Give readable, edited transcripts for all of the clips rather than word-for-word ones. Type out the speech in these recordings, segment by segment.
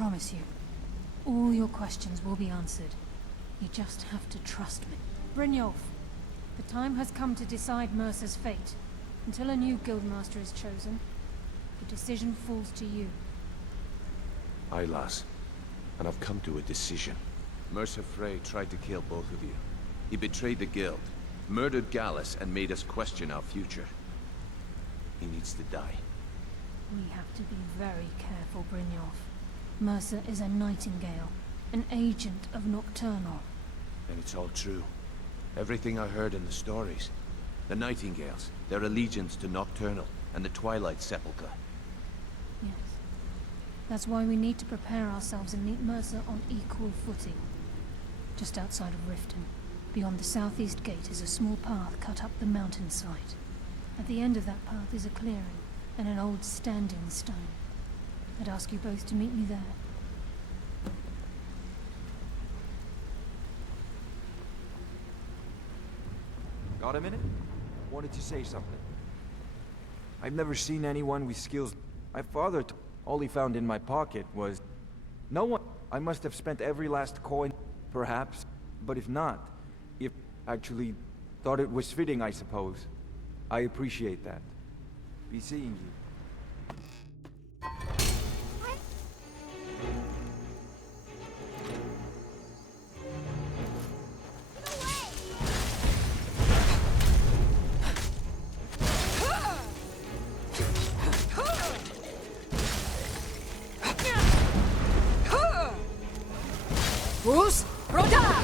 promise you, all your questions will be answered. You just have to trust me. Brynjolf, the time has come to decide Mercer's fate. Until a new guildmaster is chosen, the decision falls to you. Aye, lass. And I've come to a decision. Mercer Frey tried to kill both of you. He betrayed the guild, murdered Gallus, and made us question our future. He needs to die. We have to be very careful, Brynjolf. Mercer is a Nightingale, an agent of Nocturnal. And it's all true. Everything I heard in the stories. The Nightingales, their allegiance to Nocturnal, and the Twilight Sepulchre. Yes. That's why we need to prepare ourselves and meet Mercer on equal footing. Just outside of Riften, beyond the southeast gate, is a small path cut up the mountainside. At the end of that path is a clearing, and an old standing stone. I'd ask you both to meet me there. Got a minute? Wanted to say something. I've never seen anyone with skills. My father, all he found in my pocket was... No one. I must have spent every last coin, perhaps. But if not, if actually thought it was fitting, I suppose. I appreciate that. Be seeing you. Bruce, Roda!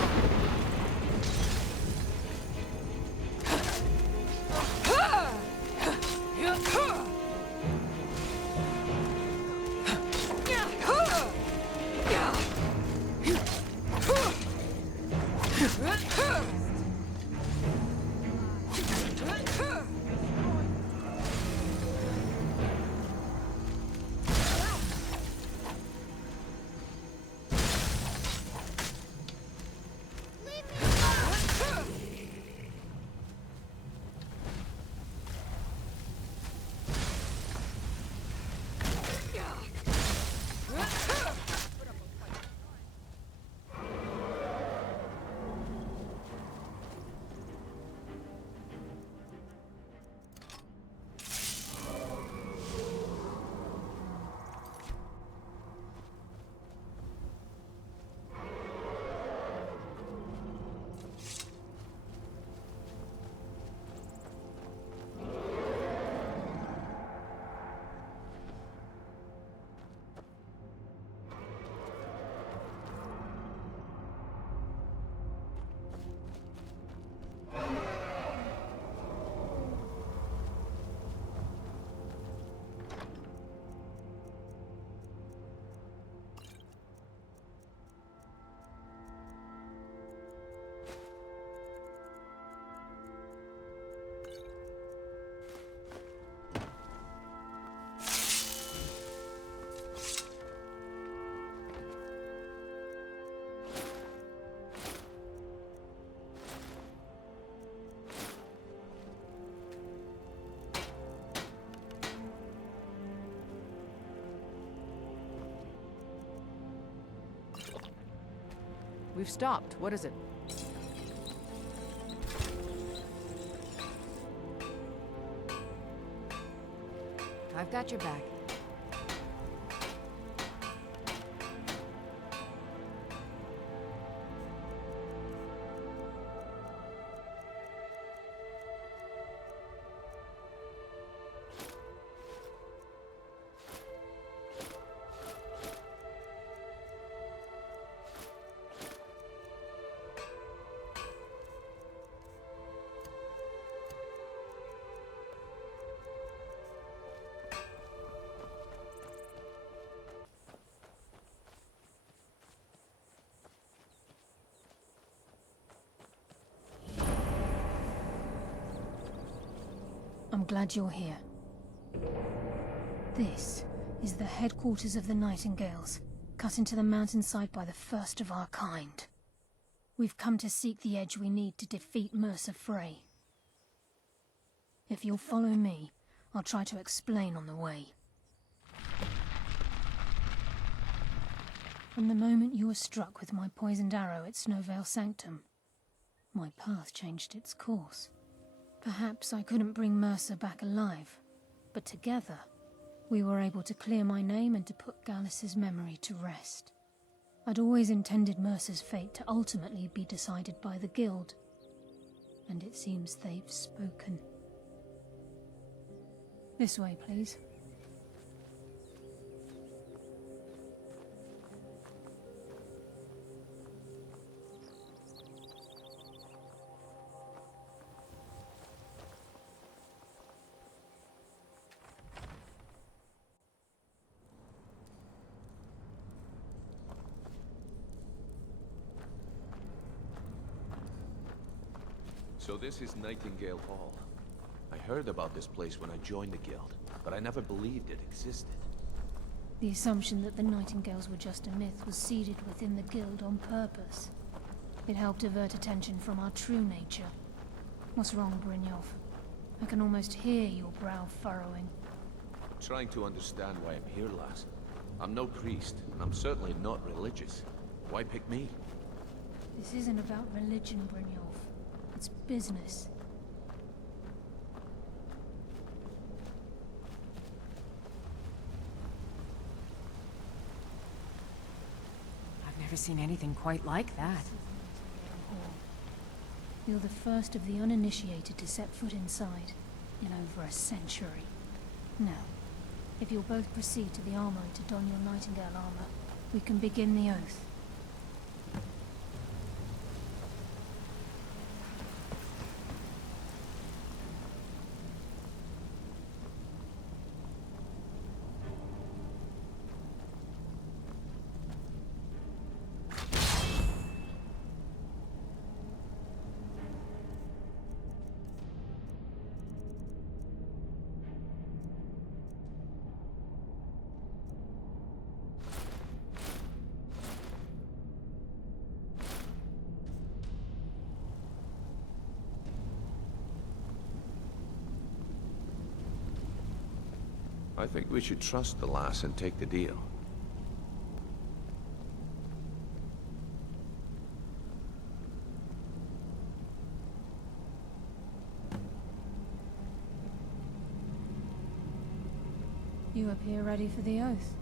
We've stopped. What is it? I've got your back. I'm glad you're here. This is the headquarters of the Nightingales, cut into the mountainside by the first of our kind. We've come to seek the edge we need to defeat Mercer Frey. If you'll follow me, I'll try to explain on the way. From the moment you were struck with my poisoned arrow at Snowvale Sanctum, my path changed its course. Perhaps I couldn't bring Mercer back alive, but together, we were able to clear my name and to put Gallus's memory to rest. I'd always intended Mercer's fate to ultimately be decided by the Guild, and it seems they've spoken. This way, please. So this is Nightingale Hall. I heard about this place when I joined the Guild, but I never believed it existed. The assumption that the Nightingales were just a myth was seeded within the Guild on purpose. It helped avert attention from our true nature. What's wrong, Brynjolf? I can almost hear your brow furrowing. I'm trying to understand why I'm here, lass. I'm no priest, and I'm certainly not religious. Why pick me? This isn't about religion, Brynjolf. It's business. I've never seen anything quite like that. You're the first of the uninitiated to set foot inside in over a century. Now, if you'll both proceed to the armory to don your Nightingale armor, we can begin the oath. I think we should trust the lass and take the deal. You appear ready for the oath.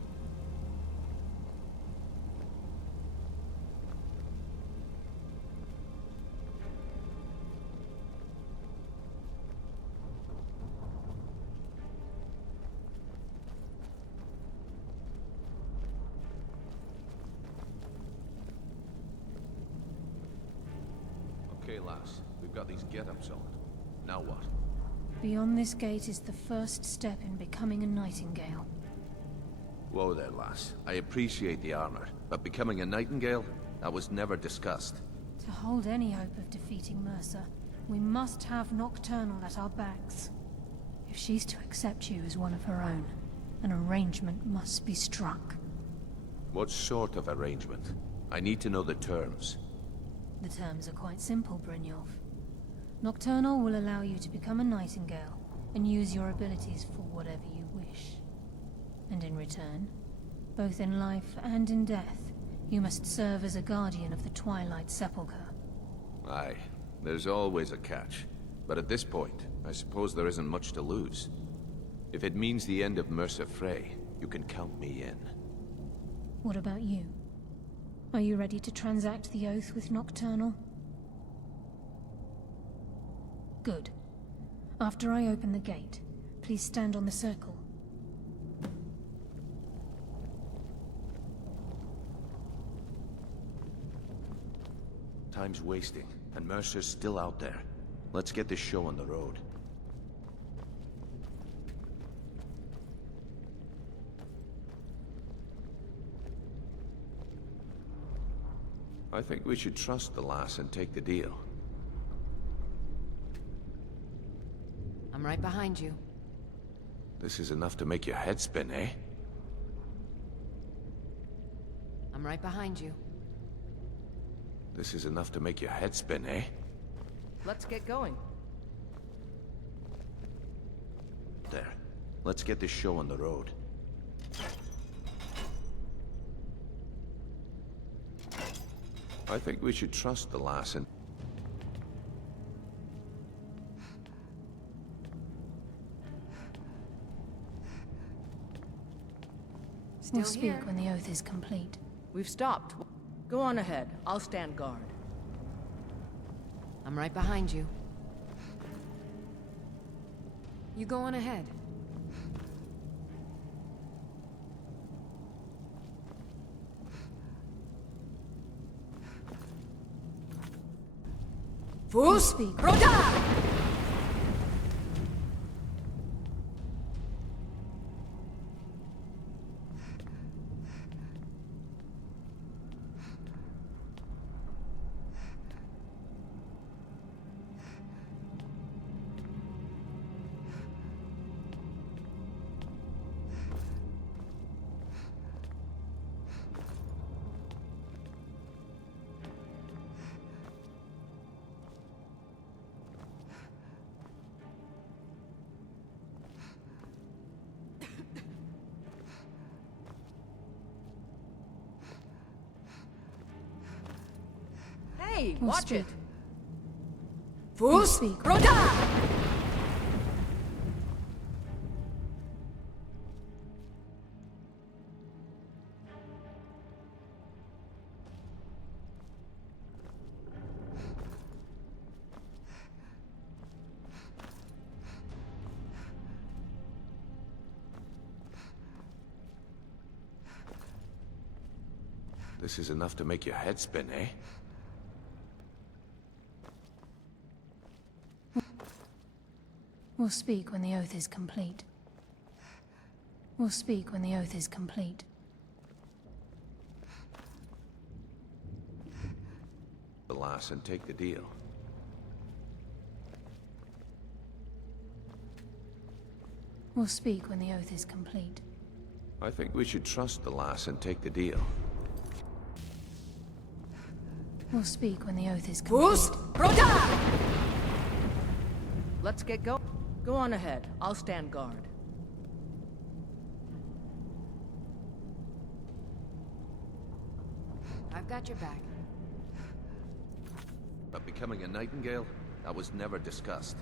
Okay, lass. We've got these get-ups on. Now what? Beyond this gate is the first step in becoming a Nightingale. Whoa there, lass. I appreciate the armor, but becoming a Nightingale? That was never discussed. To hold any hope of defeating Mercer, we must have Nocturnal at our backs. If she's to accept you as one of her own, an arrangement must be struck. What sort of arrangement? I need to know the terms. The terms are quite simple, Brynjolf. Nocturnal will allow you to become a Nightingale and use your abilities for whatever you wish. And in return, both in life and in death, you must serve as a guardian of the Twilight Sepulchre. Aye, there's always a catch. But at this point, I suppose there isn't much to lose. If it means the end of Mercer Frey, you can count me in. What about you? Are you ready to transact the oath with Nocturnal? Good. After I open the gate, please stand on the circle. Time's wasting, and Mercer's still out there. Let's get this show on the road. I think we should trust the lass and take the deal. I'm right behind you. This is enough to make your head spin, eh? I'm right behind you. This is enough to make your head spin, eh? Let's get going. There. Let's get this show on the road. I think we should trust the lass and... Still We'll speak here. when the oath is complete. We've stopped. Go on ahead. I'll stand guard. I'm right behind you. You go on ahead. We'll Fus! speak. Roda! Hey, We'll watch speak. it! We'll Fus! speak. Roda! This is enough to make your head spin, eh? We'll speak when the oath is complete. We'll speak when the oath is complete. The lass and take the deal. We'll speak when the oath is complete. I think we should trust the lass and take the deal. We'll speak when the oath is complete. Fus! Roda! Let's get going. Go on ahead. I'll stand guard. I've got your back. But becoming a nightingale? That was never discussed.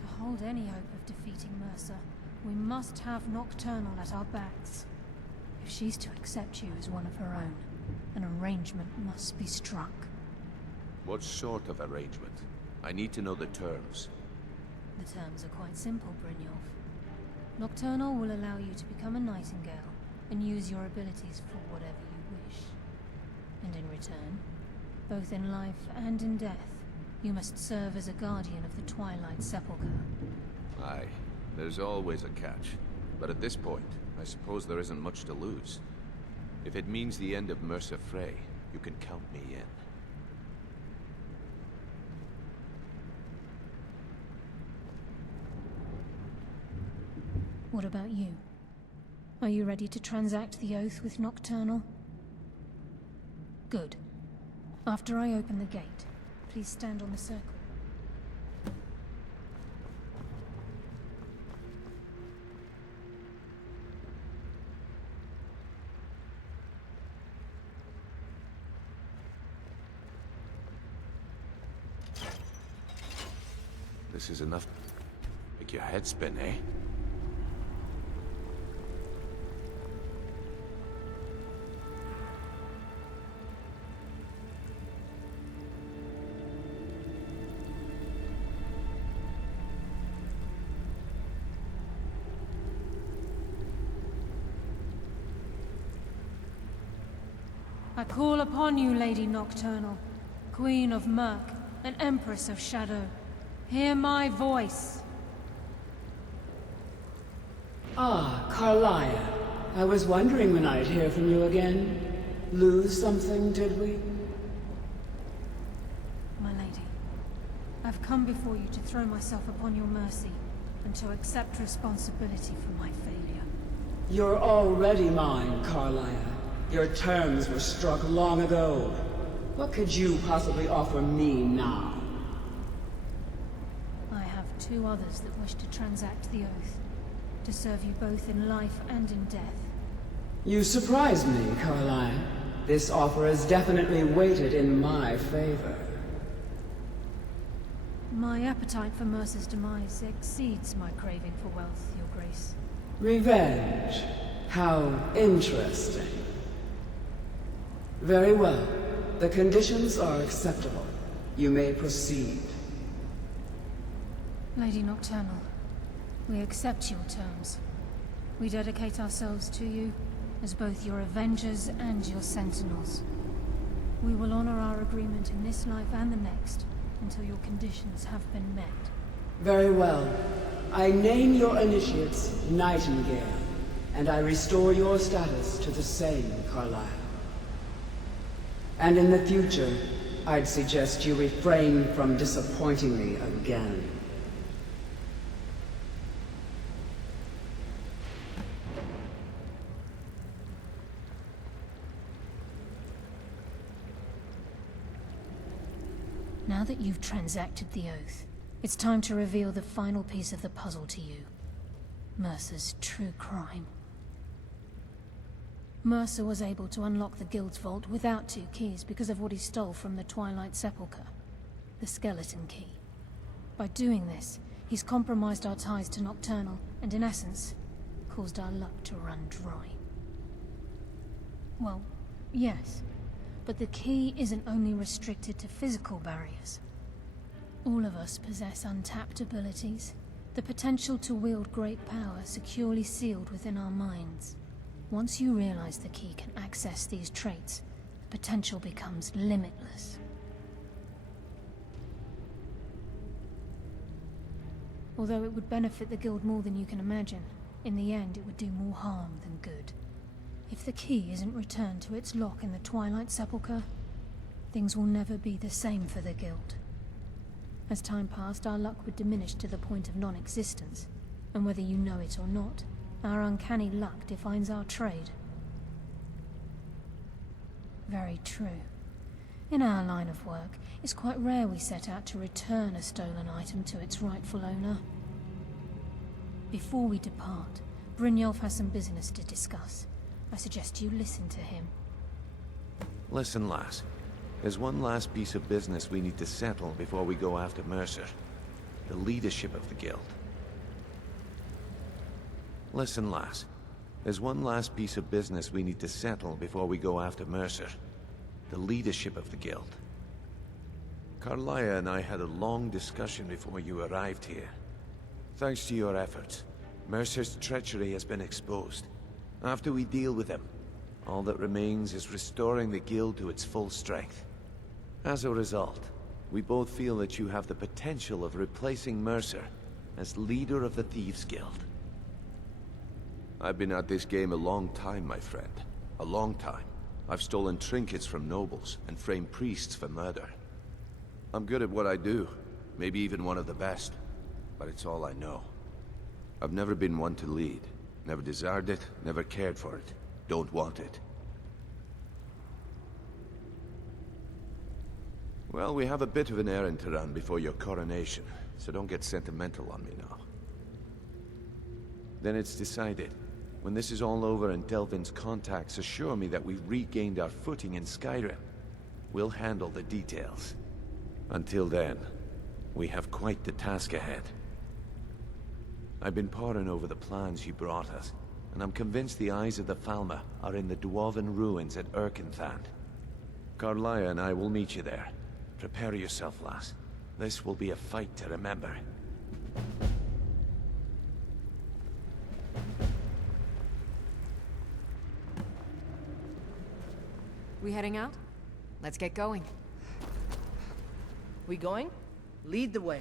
To hold any hope of defeating Mercer, we must have Nocturnal at our backs. If she's to accept you as one of her own, an arrangement must be struck. What sort of arrangement? I need to know the terms. The terms are quite simple, Brynjolf. Nocturnal will allow you to become a nightingale and use your abilities for whatever you wish. And in return, both in life and in death, you must serve as a guardian of the Twilight Sepulchre. Aye, there's always a catch. But at this point, I suppose there isn't much to lose. If it means the end of Mercer Frey, you can count me in. What about you? Are you ready to transact the oath with Nocturnal? Good. After I open the gate, please stand on the circle. This is enough. Make your head spin, eh? I call upon you, Lady Nocturnal, Queen of Murk and Empress of Shadow. Hear my voice. Ah, Carlia. I was wondering when I'd hear from you again. Lose something, did we? My lady, I've come before you to throw myself upon your mercy and to accept responsibility for my failure. You're already mine, Carlia. Your terms were struck long ago. What could you possibly offer me now? I have two others that wish to transact the oath, to serve you both in life and in death. You surprise me, Carlia. This offer is definitely weighted in my favor. My appetite for Mercer's demise exceeds my craving for wealth, Your Grace. Revenge. How interesting. Very well. The conditions are acceptable. You may proceed. Lady Nocturnal, we accept your terms. We dedicate ourselves to you as both your avengers and your sentinels. We will honor our agreement in this life and the next until your conditions have been met. Very well. I name your initiates Nightingale, and I restore your status to the same, Carlyle. And in the future, I'd suggest you refrain from disappointing me again. Now that you've transacted the oath, it's time to reveal the final piece of the puzzle to you. Mercer's true crime. Mercer was able to unlock the Guild's vault without 2 keys because of what he stole from the Twilight Sepulchre, the skeleton key. By doing this, he's compromised our ties to Nocturnal and, in essence, caused our luck to run dry. Well, yes. But the key isn't only restricted to physical barriers. All of us possess untapped abilities, the potential to wield great power securely sealed within our minds. Once you realize the key can access these traits, the potential becomes limitless. Although it would benefit the Guild more than you can imagine, in the end it would do more harm than good. If the key isn't returned to its lock in the Twilight Sepulchre, things will never be the same for the Guild. As time passed, our luck would diminish to the point of non-existence, and whether you know it or not, our uncanny luck defines our trade. Very true. In our line of work, it's quite rare we set out to return a stolen item to its rightful owner. Before we depart, Brynjolf has some business to discuss. I suggest you listen to him. Listen, lass. There's one last piece of business we need to settle before we go after Mercer. The leadership of the Guild. Listen, lass. There's one last piece of business we need to settle before we go after Mercer. The leadership of the Guild. Carlaya and I had a long discussion before you arrived here. Thanks to your efforts, Mercer's treachery has been exposed. After we deal with him, all that remains is restoring the Guild to its full strength. As a result, we both feel that you have the potential of replacing Mercer as leader of the Thieves' Guild. I've been at this game a long time, my friend. A long time. I've stolen trinkets from nobles and framed priests for murder. I'm good at what I do, maybe even one of the best, but it's all I know. I've never been one to lead. Never desired it, never cared for it. Don't want it. Well, we have a bit of an errand to run before your coronation, so don't get sentimental on me now. Then it's decided. When this is all over and Delvin's contacts assure me that we've regained our footing in Skyrim, we'll handle the details. Until then, we have quite the task ahead. I've been poring over the plans you brought us, and I'm convinced the eyes of the Falmer are in the Dwarven ruins at Erkenthand. Carlaya and I will meet you there. Prepare yourself, lass. This will be a fight to remember. We heading out? Let's get going. We going? Lead the way.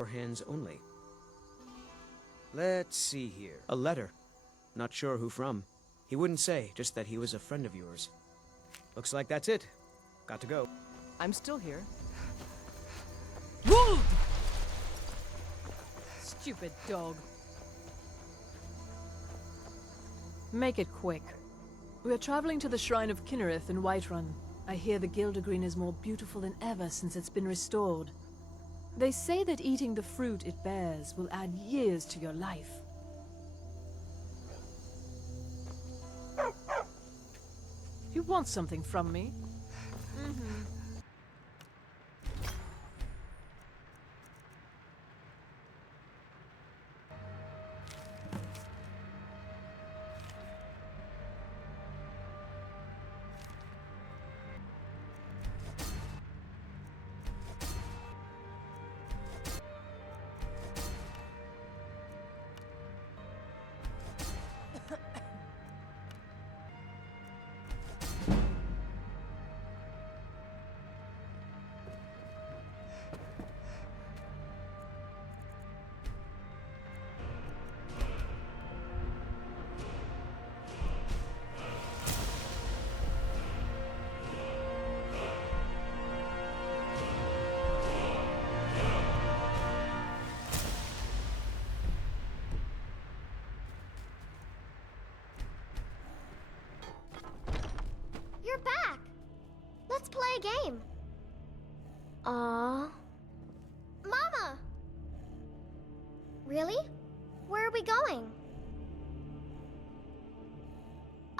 for hands only. Let's see here. A letter. Not sure who from. He wouldn't say, just that he was a friend of yours. Looks like that's it. Got to go. I'm still here. Stupid dog. Make it quick. We are traveling to the Shrine of Kinnereth in Whiterun. I hear the Gildergreen is more beautiful than ever since it's been restored. They say that eating the fruit it bears will add years to your life. You want something from me? You're back! Let's play a game. Aww. Mama! Really? Where are we going?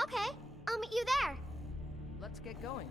Okay, I'll meet you there. Let's get going.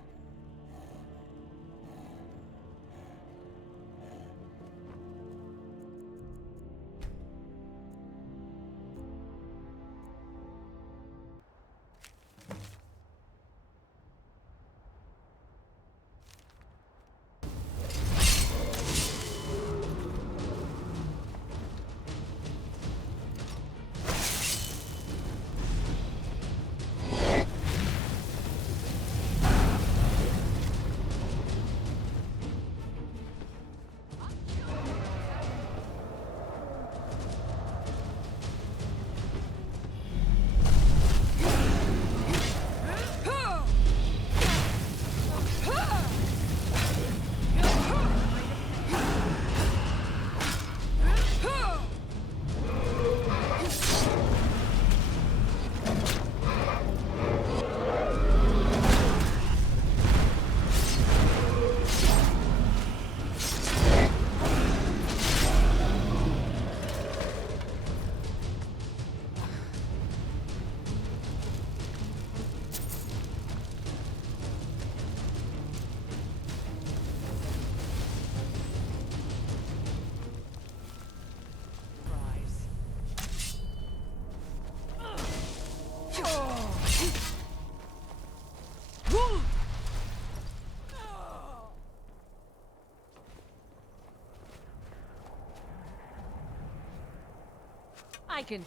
I can...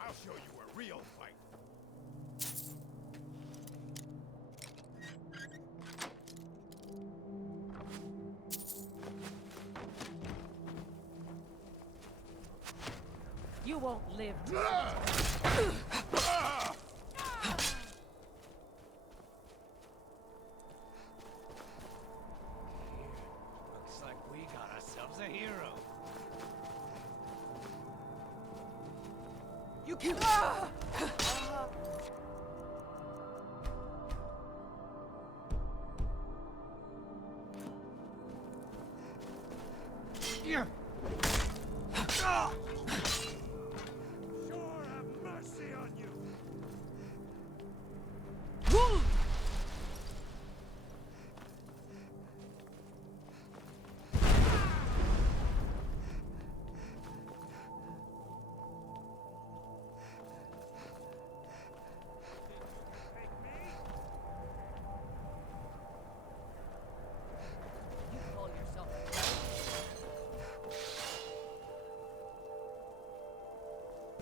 I'll show you a real fight. You won't live to... Looks like we got ourselves a hero. You can... Sure have mercy on you. You call yourself a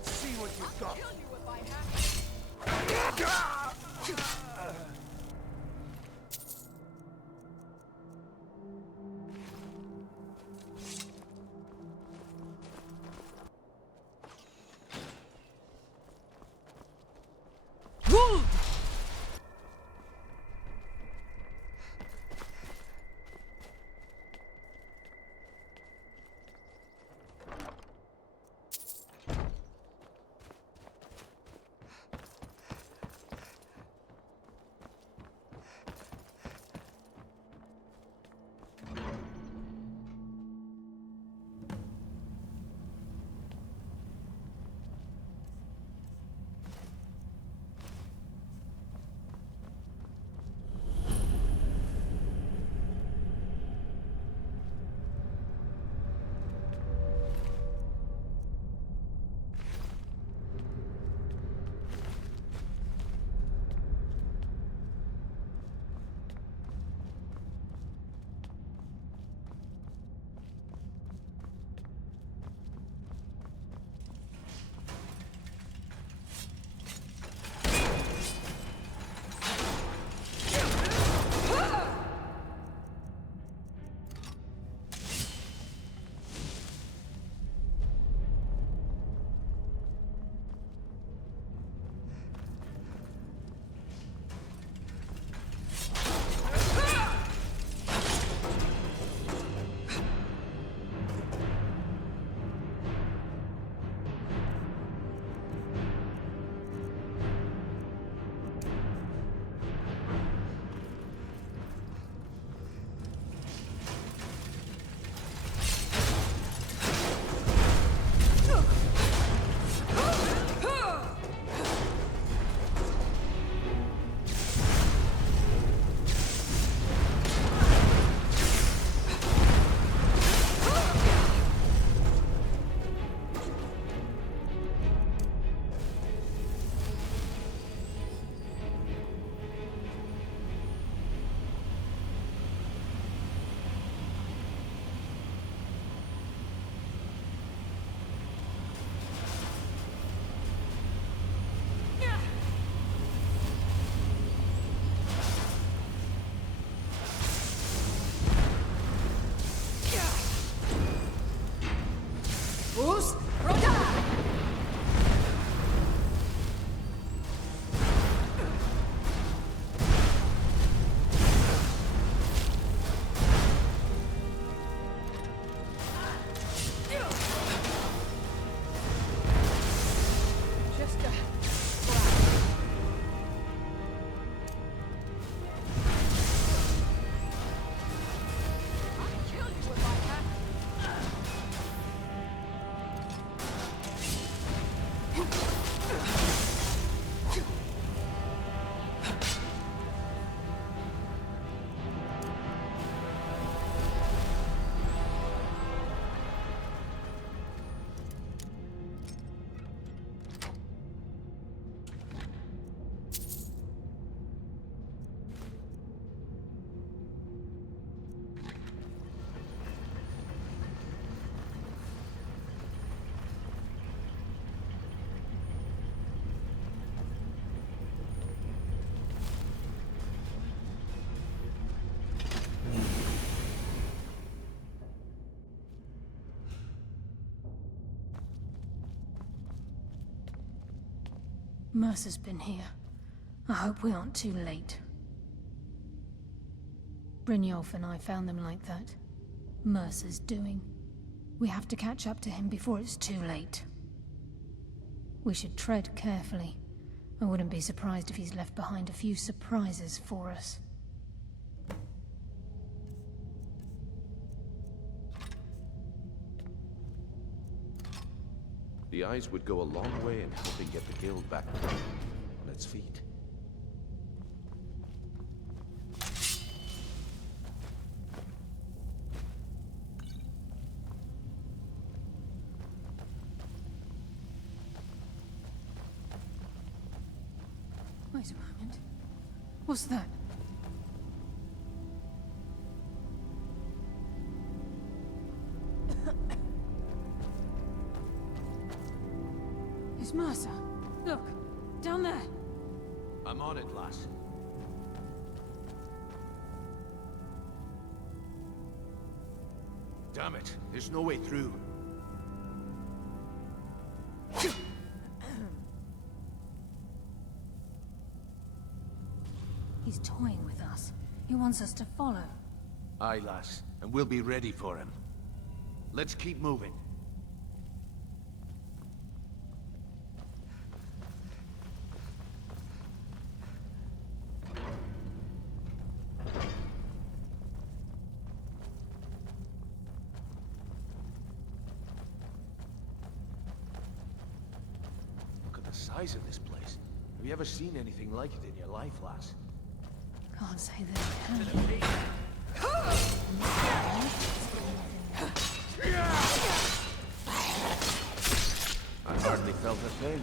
See what you've got. kill you if I have to. Mercer's been here. I hope we aren't too late. Brynjolf and I found them like that. Mercer's doing. We have to catch up to him before it's too late. We should tread carefully. I wouldn't be surprised if he's left behind a few surprises for us. The eyes would go a long way in helping get the guild back on its feet. Wait a moment. What's that? It's Mercer. Look, down there. I'm on it, lass. Damn it, there's no way through. He's toying with us. He wants us to follow. Aye, lass, and we'll be ready for him. Let's keep moving. Look at the size of this place. Have you ever seen anything like it in your life, lass? Can't say that I have. I hardly felt a thing.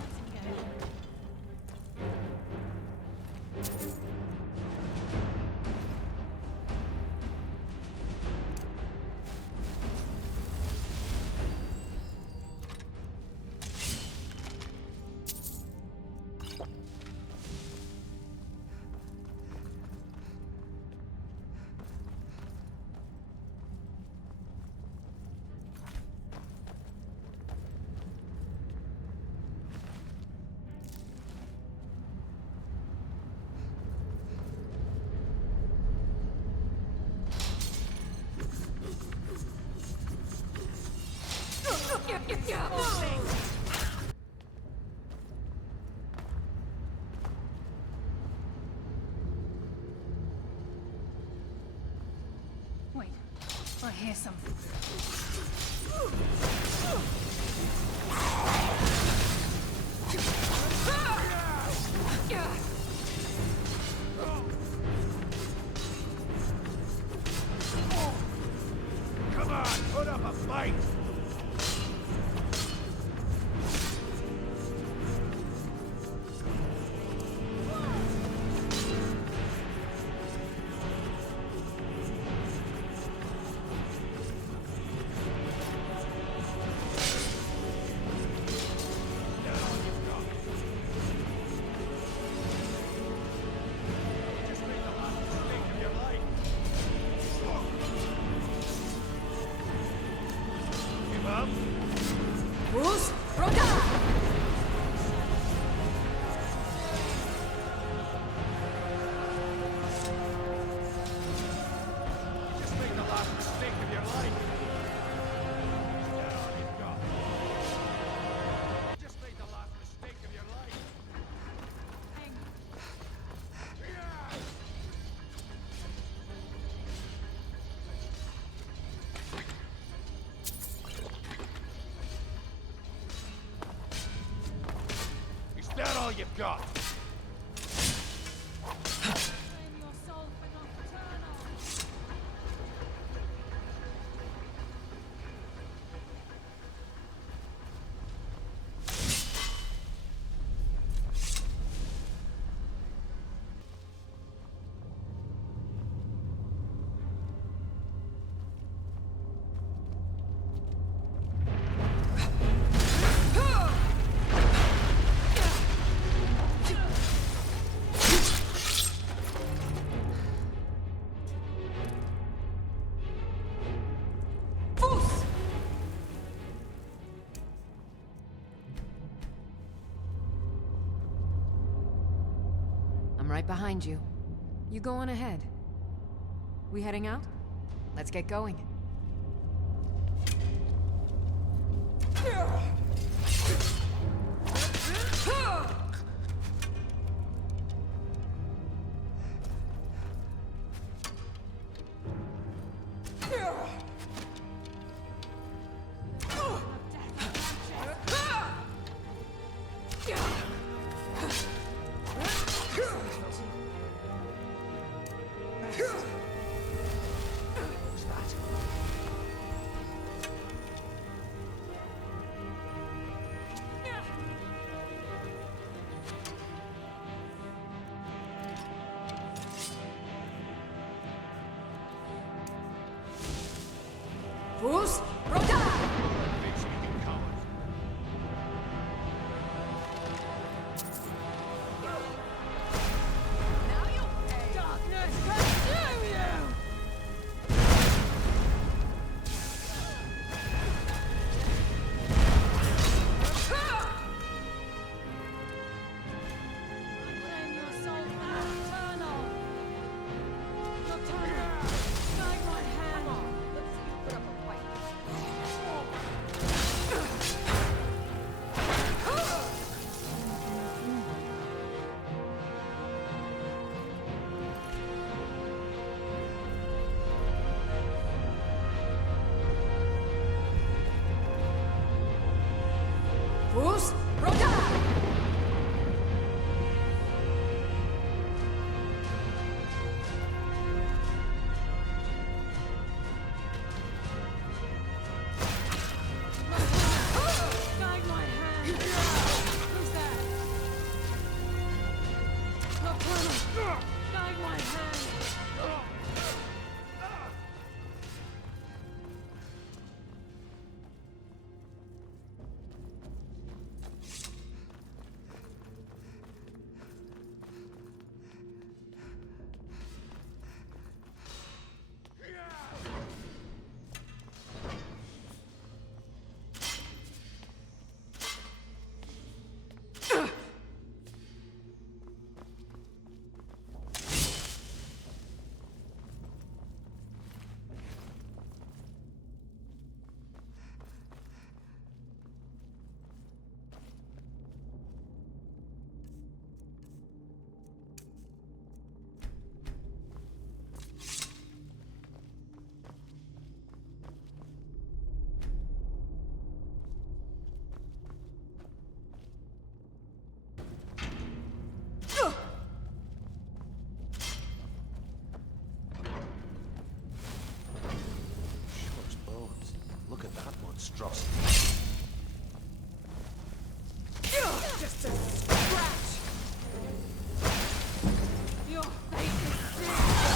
Wait, I hear something. Come on, put up a fight! That all you've got? behind you. You go on ahead. We heading out? Let's get going. Fools, Roda! Fools, Roda! Guide my hand! Who's that? Nocturnal! Guide my hand! Look at that monstrosity. Just a scratch! Your fate is sealed!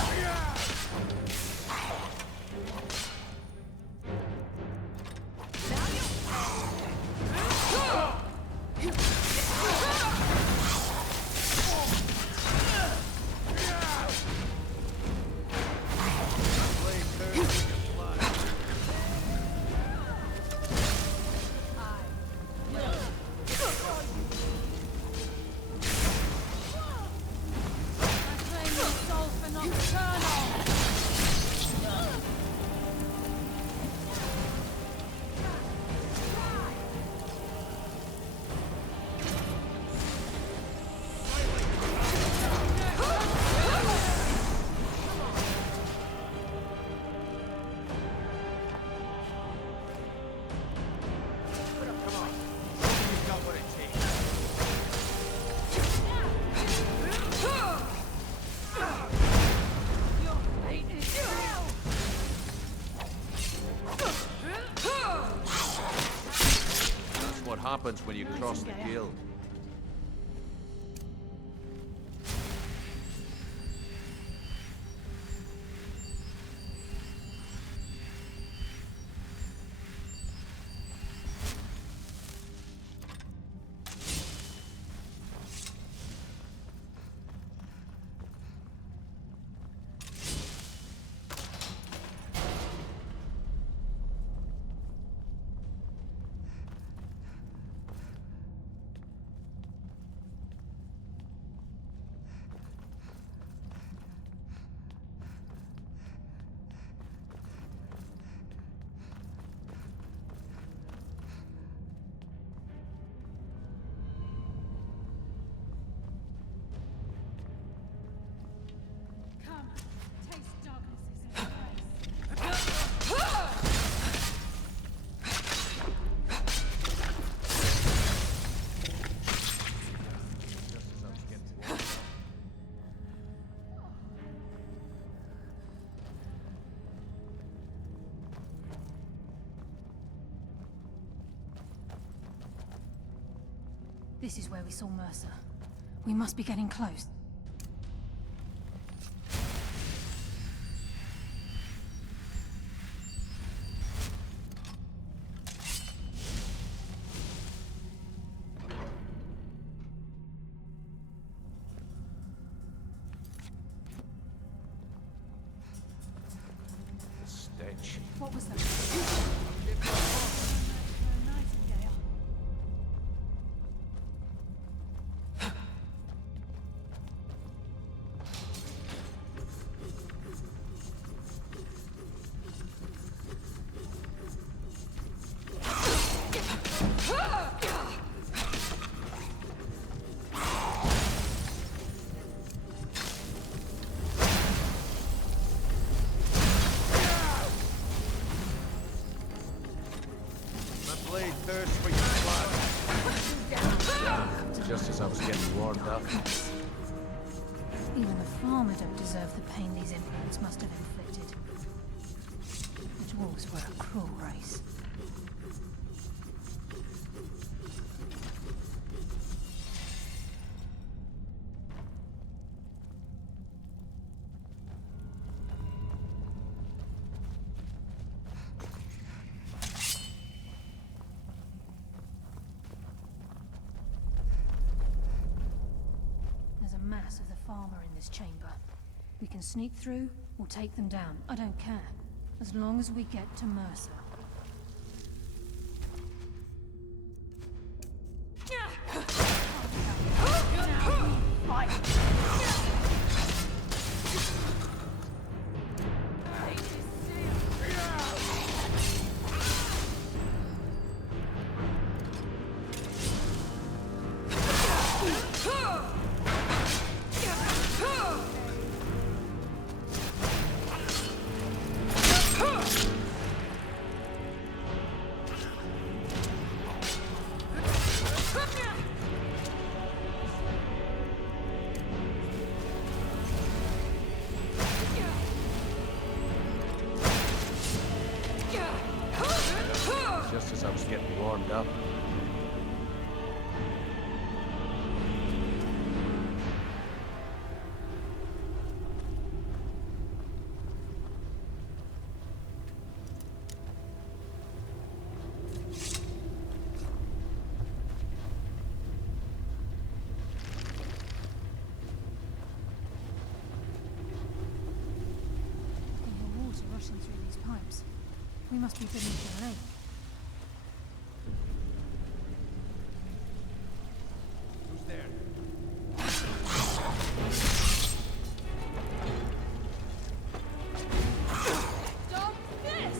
What happens when you cross the guild? This is where we saw Mercer. We must be getting close. The stench. What was that? Blade thirsts for your blood. Just as I was getting warmed up. Even the farmer don't deserve the pain these infants must have inflicted. The dwarves were a cruel race. There's a mass of the farmer in this chamber. We can sneak through or take them down. I don't care. As long as we get to Mercer. Just as I was getting warmed up. I hear water rushing through these pipes. We must be beneath the lake. Who's there? Stop this!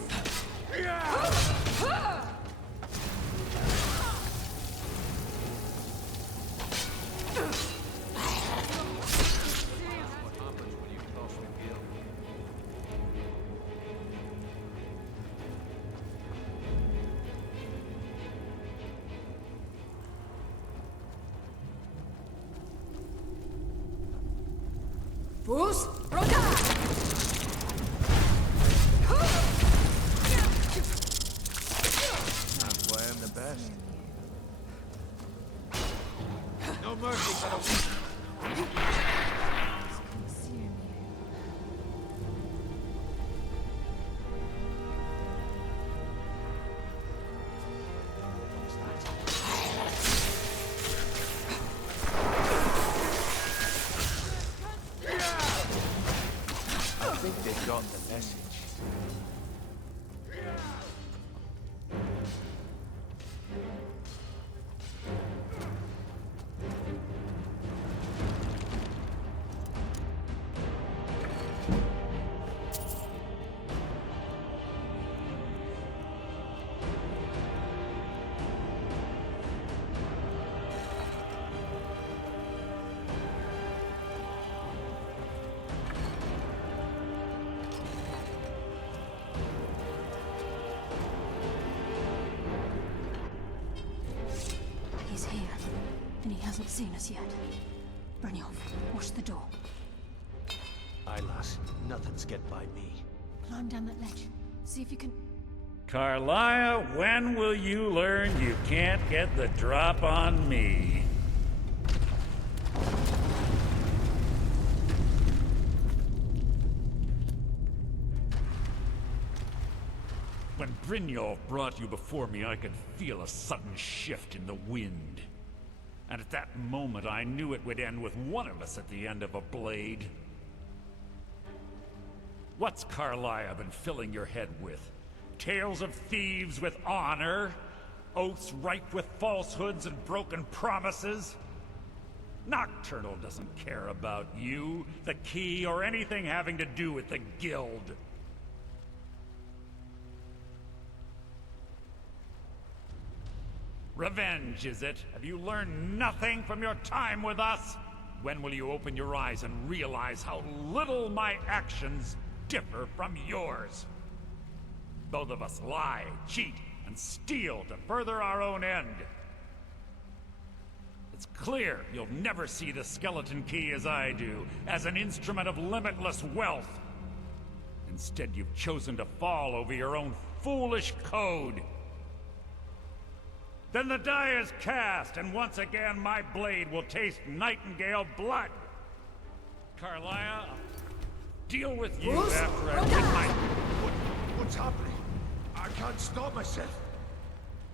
What happens when you cross the guild? Boost! Roda! That's why I'm the best. No mercy for the weak. I think they got the message. He's here, and he hasn't seen us yet. Brynjolf, watch the door. Aye, lass. Nothing's get by me. Climb down that ledge. See if you can... Carlia, when will you learn you can't get the drop on me? When Brynjolf brought you before me, I could feel a sudden shift in the wind. And at that moment, I knew it would end with one of us at the end of a blade. What's Carlia been filling your head with? Tales of thieves with honor? Oaths ripe with falsehoods and broken promises? Nocturnal doesn't care about you, the key, or anything having to do with the guild. Revenge, is it? Have you learned nothing from your time with us? When will you open your eyes and realize how little my actions differ from yours? Both of us lie, cheat, and steal to further our own end. It's clear you'll never see the skeleton key as I do, as an instrument of limitless wealth. Instead, you've chosen to fall over your own foolish code. Then the die is cast, and once again my blade will taste Nightingale blood. Carlia, I'll deal with you after I get my... What's happening? I can't stop myself.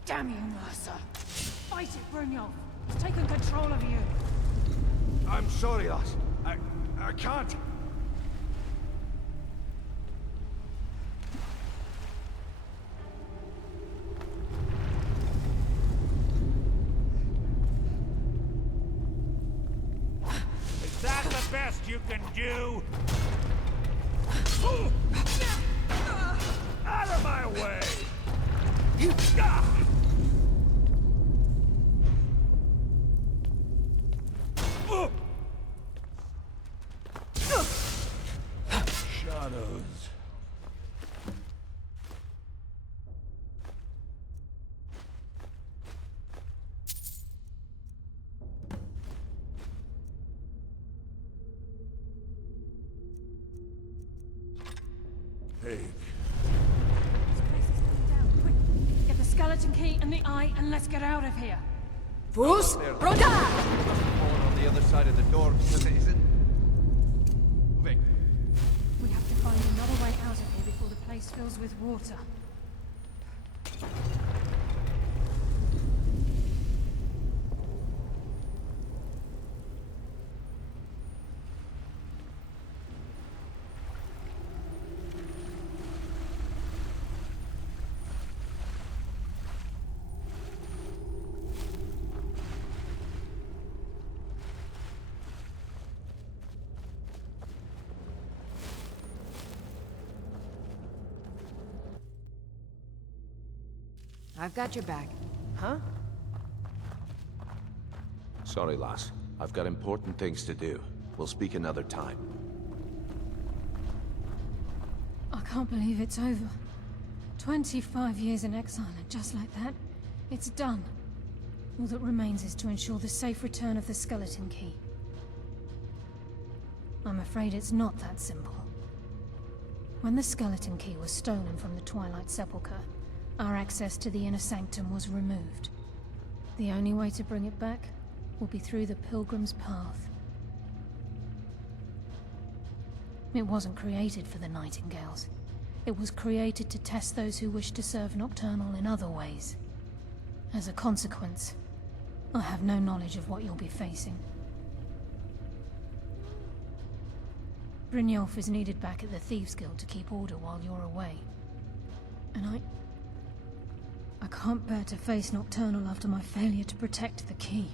Damn you, Mercer! Fight it, Brynjolf! It's taken control of you! I'm sorry, lass. I can't. Is that the best you can do? Out of my way! Shadows. Hey. This place is going down. Quick! Get the skeleton key and the eye, and let's get out of here! Fus Roda! Fallen on the other side of the door because it isn't moving. We have to find another way out of here before the place fills with water. I've got your back. Huh? Sorry, lass. I've got important things to do. We'll speak another time. I can't believe it's over. 25 years in exile, and just like that, it's done. All that remains is to ensure the safe return of the skeleton key. I'm afraid it's not that simple. When the skeleton key was stolen from the Twilight Sepulchre, our access to the inner sanctum was removed. The only way to bring it back will be through the Pilgrim's Path. It wasn't created for the Nightingales. It was created to test those who wish to serve Nocturnal in other ways. As a consequence, I have no knowledge of what you'll be facing. Brynjolf is needed back at the Thieves' Guild to keep order while you're away. And I can't bear to face Nocturnal after my failure to protect the key.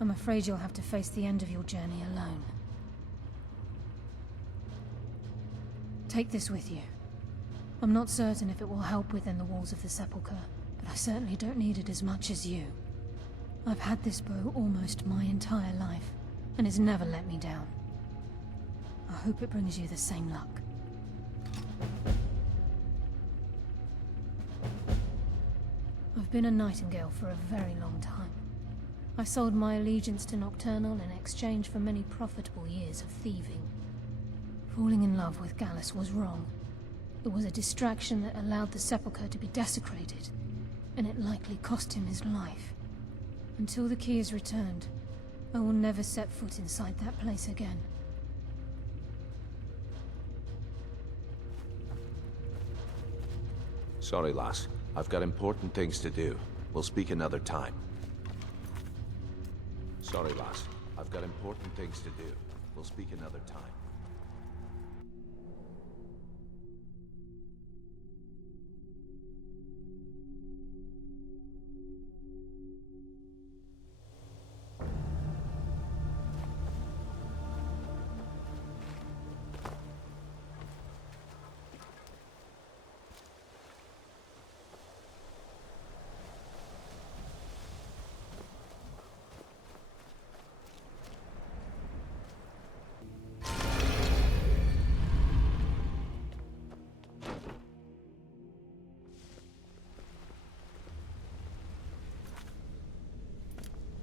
I'm afraid you'll have to face the end of your journey alone. Take this with you. I'm not certain if it will help within the walls of the Sepulchre, but I certainly don't need it as much as you. I've had this bow almost my entire life, and it's never let me down. I hope it brings you the same luck. I've been a Nightingale for a very long time. I sold my allegiance to Nocturnal in exchange for many profitable years of thieving. Falling in love with Gallus was wrong. It was a distraction that allowed the Sepulchre to be desecrated, and it likely cost him his life. Until the key is returned, I will never set foot inside that place again. Sorry, lass. I've got important things to do. We'll speak another time. Sorry, lass. I've got important things to do. We'll speak another time.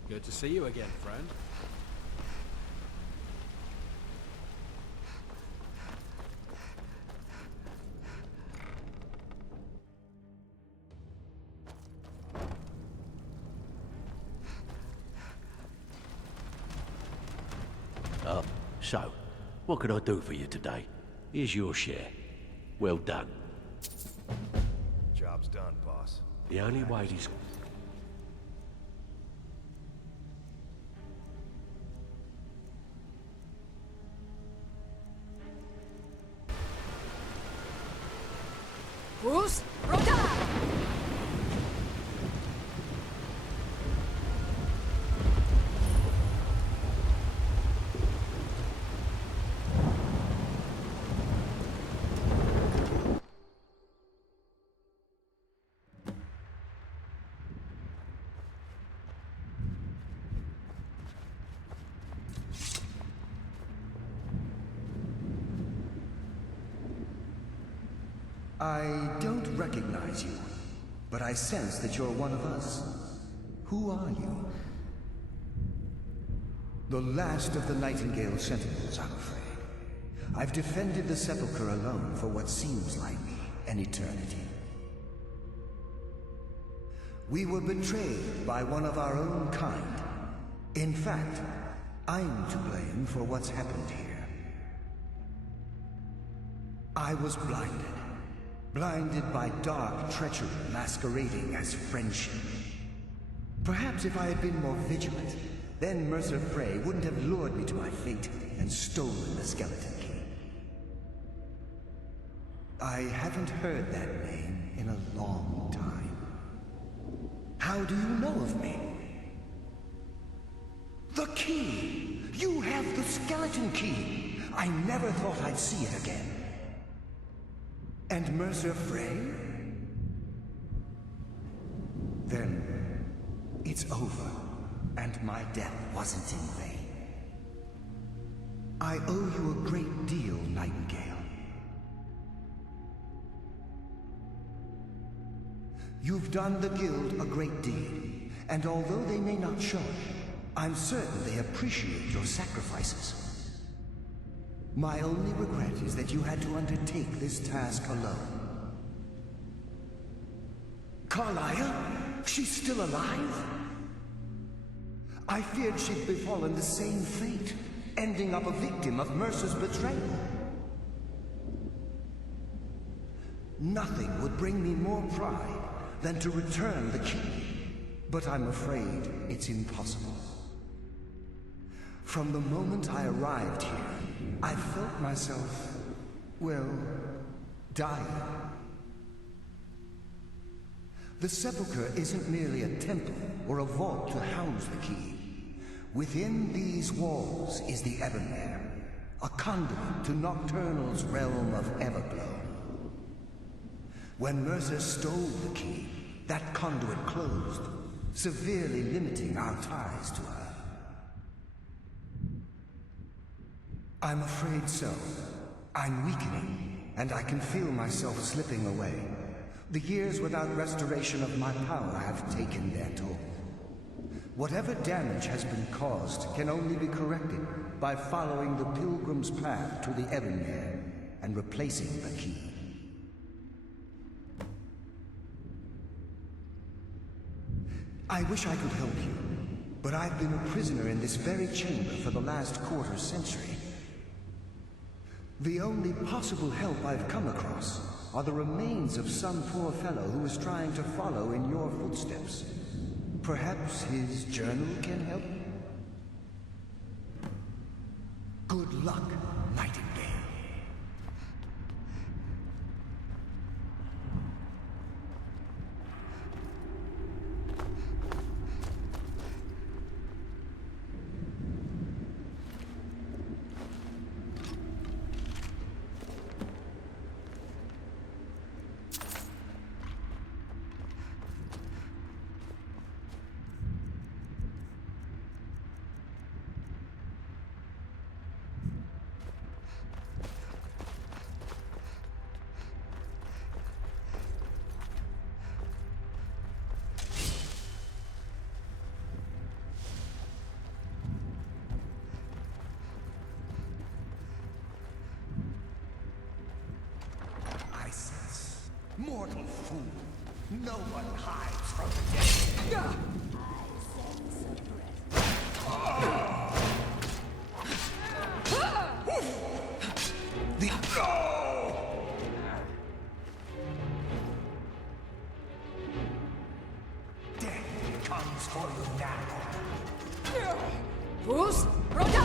Good to see you again, friend. So, what can I do for you today? Here's your share. Well done. Job's done, boss. The only way this... Bruce, Rota! I don't recognize you, but I sense that you're one of us. Who are you? The last of the Nightingale Sentinels, I'm afraid. I've defended the Sepulchre alone for what seems like an eternity. We were betrayed by one of our own kind. In fact, I'm to blame for what's happened here. I was blinded. Blinded by dark treachery masquerading as friendship. Perhaps if I had been more vigilant, then Mercer Frey wouldn't have lured me to my fate and stolen the skeleton key. I haven't heard that name in a long time. How do you know of me? The key! You have the skeleton key! I never thought I'd see it again. And Mercer Frey? Then, it's over, and my death wasn't in vain. I owe you a great deal, Nightingale. You've done the Guild a great deed, and although they may not show it, I'm certain they appreciate your sacrifices. My only regret is that you had to undertake this task alone. Carlia? She's still alive? I feared she'd befallen the same fate, ending up a victim of Mercer's betrayal. Nothing would bring me more pride than to return the key, but I'm afraid it's impossible. From the moment I arrived here, I felt myself, well, dying. The Sepulchre isn't merely a temple or a vault to house the key. Within these walls is the Ebonmere, a conduit to Nocturnal's realm of Everglow. When Mercer stole the key, that conduit closed, severely limiting our ties to her. I'm afraid so. I'm weakening, and I can feel myself slipping away. The years without restoration of my power have taken their toll. Whatever damage has been caused can only be corrected by following the Pilgrim's path to the Ebonmere and replacing the key. I wish I could help you, but I've been a prisoner in this very chamber for the last quarter century. The only possible help I've come across are the remains of some poor fellow who is trying to follow in your footsteps. Perhaps his journal can help? Good luck, Nightingale. Mortal fool! No one hides from the dead! The death comes for you now. Bruce, Rhoda!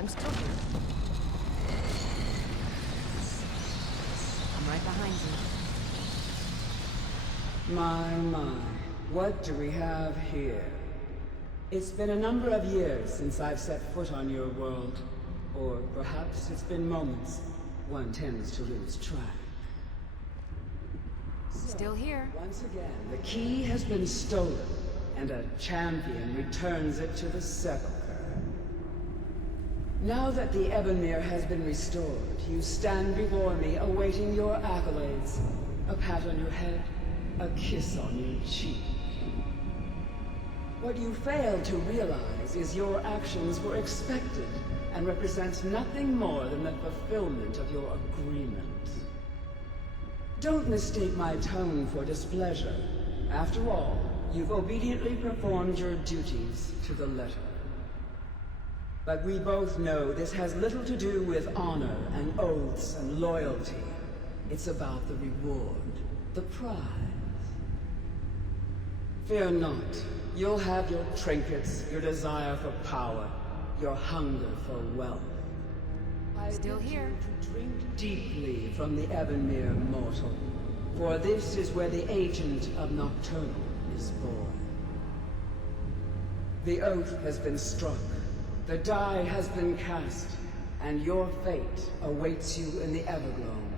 I'm still here. I'm right behind you. My. What do we have here? It's been a number of years since I've set foot on your world. Or perhaps it's been moments. One tends to lose track. Still here. Once again, the key has been stolen, and a champion returns it to the Sepulchre. Now that the Ebonmere has been restored, you stand before me awaiting your accolades. A pat on your head, a kiss on your cheek. What you fail to realize is your actions were expected and represent nothing more than the fulfillment of your agreement. Don't mistake my tone for displeasure. After all, you've obediently performed your duties to the letter. But we both know this has little to do with honor and oaths and loyalty. It's about the reward, the prize. Fear not. You'll have your trinkets, your desire for power, your hunger for wealth. Still here. To drink deeply from the Ebonmere mortal, for this is where the agent of Nocturnal is born. The oath has been struck, the die has been cast, and your fate awaits you in the Evergloam.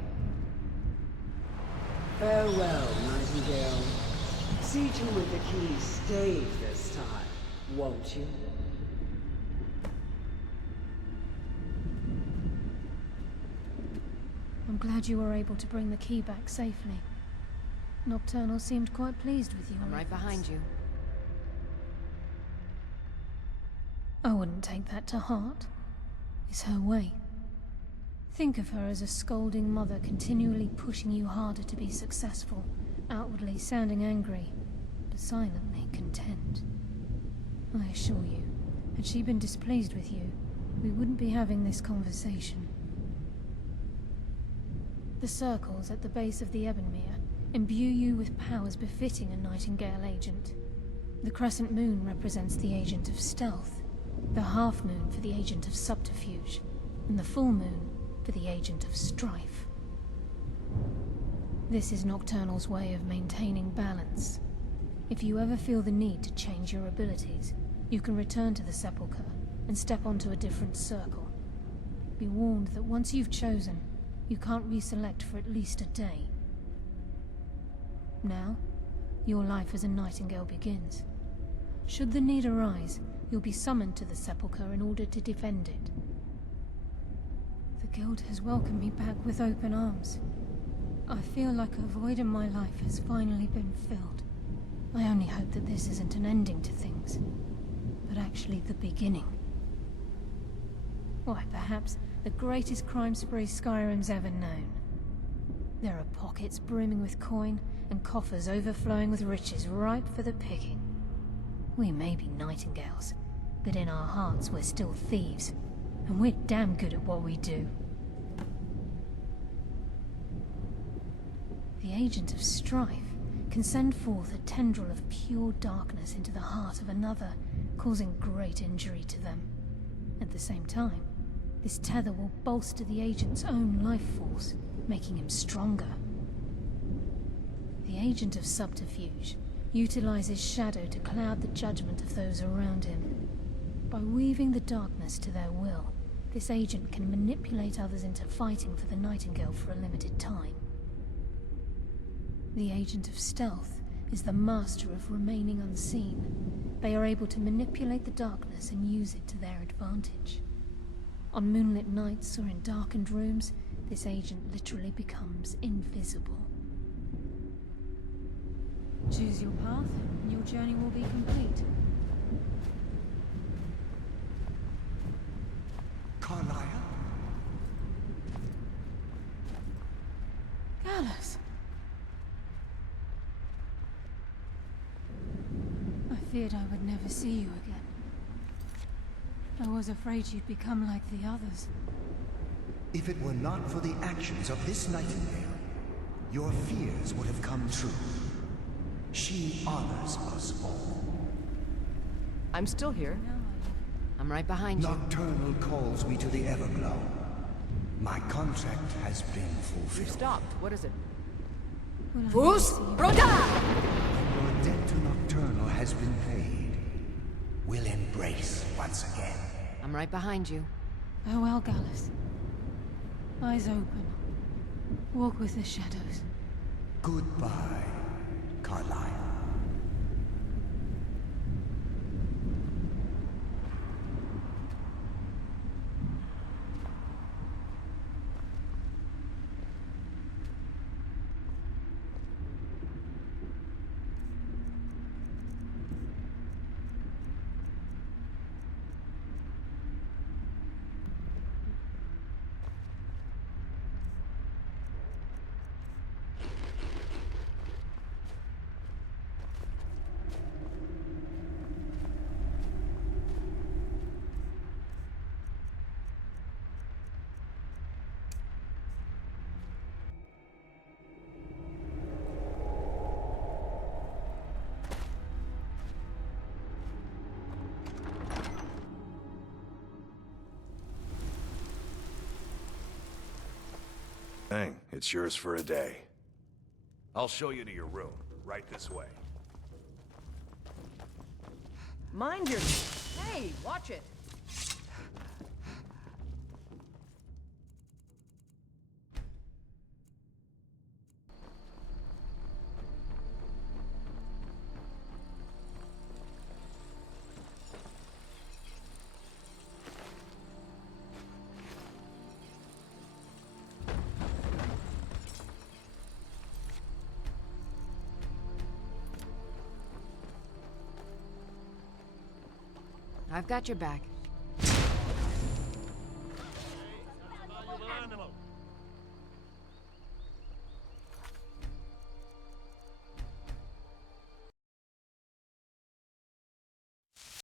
Farewell, Nightingale. See to it the key stays this time, won't you? I'm glad you were able to bring the key back safely. Nocturnal seemed quite pleased with you. I'm right behind you. I wouldn't take that to heart. It's her way. Think of her as a scolding mother continually pushing you harder to be successful, outwardly sounding angry, but silently content. I assure you, had she been displeased with you, we wouldn't be having this conversation. The circles at the base of the Ebonmere imbue you with powers befitting a Nightingale agent. The crescent moon represents the agent of stealth, the half moon for the agent of subterfuge, and the full moon for the agent of strife. This is Nocturnal's way of maintaining balance. If you ever feel the need to change your abilities, you can return to the Sepulchre and step onto a different circle. Be warned that once you've chosen, you can't reselect for at least a day. Now, your life as a Nightingale begins. Should the need arise, you'll be summoned to the Sepulchre in order to defend it. The Guild has welcomed me back with open arms. I feel like a void in my life has finally been filled. I only hope that this isn't an ending to things, but actually the beginning. Why, perhaps the greatest crime spree Skyrim's ever known. There are pockets brimming with coin, and coffers overflowing with riches ripe for the picking. We may be Nightingales, but in our hearts we're still thieves, and we're damn good at what we do. The agent of strife can send forth a tendril of pure darkness into the heart of another, causing great injury to them. At the same time, this tether will bolster the agent's own life force, making him stronger. The agent of subterfuge utilizes shadow to cloud the judgment of those around him. By weaving the darkness to their will, this agent can manipulate others into fighting for the Nightingale for a limited time. The agent of stealth is the master of remaining unseen. They are able to manipulate the darkness and use it to their advantage. On moonlit nights or in darkened rooms, this agent literally becomes invisible. Choose your path, and your journey will be complete. Carlia? Gallus! I feared I would never see you again. I was afraid you'd become like the others. If it were not for the actions of this Nightingale, your fears would have come true. She honors us all. I'm still here. I'm right behind you. Nocturnal calls me to the Everglow. My contract has been fulfilled. You stopped. What is it? Fus Broda! Your debt to Nocturnal has been paid. We'll embrace once again. I'm right behind you. Farewell, Gallus. Eyes open. Walk with the shadows. Goodbye, Carlyle. Dang, it's yours for a day. I'll show you to your room, right this way. Mind your... Hey, watch it. I've got your back.